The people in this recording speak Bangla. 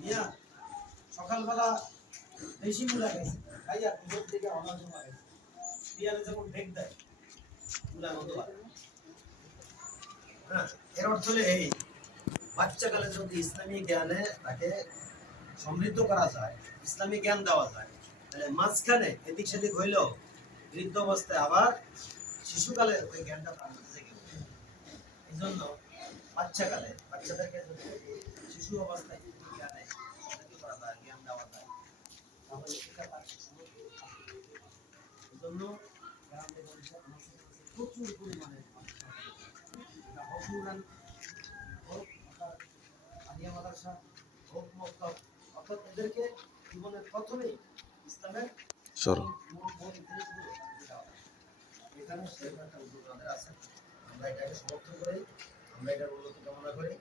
মিয়া সকালবেলা বেশি মুলা খাইছে খাইয়া দুধের থেকে অনার জন্য খাইছে পিয়ারে যখন ঢেক দেয় মুলা মতো লাগে। হ্যাঁ, এর অর্থ হলো এই, বাচ্চাকালে যদি ইসলামী জ্ঞানে তাকে সমৃদ্ধ করা যায়, ইসলামী জ্ঞান দেওয়া যায়, তাহলে মাঝখানে এদিক সেদিক হইলেও বৃদ্ধ অবস্থায় আবার শিশুকালে ওই জ্ঞানটা তার মধ্যে জেগে ওঠে। এই জন্য বাচ্চাকালে বাচ্চাদেরকে যদি শিশু অবস্থায় জ্ঞানে সমৃদ্ধ করা যায়, জ্ঞান দেওয়া যায়, তাহলে সেটা তার এই জন্য গ্রামে গঞ্জে আমাদের প্রচুর পরিমাণে হোক আলিয়া মাদ্রাসা হোক মক্তব, অর্থাৎ এদেরকে জীবনের প্রথমেই ইসলামের মূল জিনিসগুলো এখানে সেই একটা উদ্যোগ আমাদের আছে। আমরা এটাকে সমর্থন করি, আমরা এটার উন্নতি কামনা করি।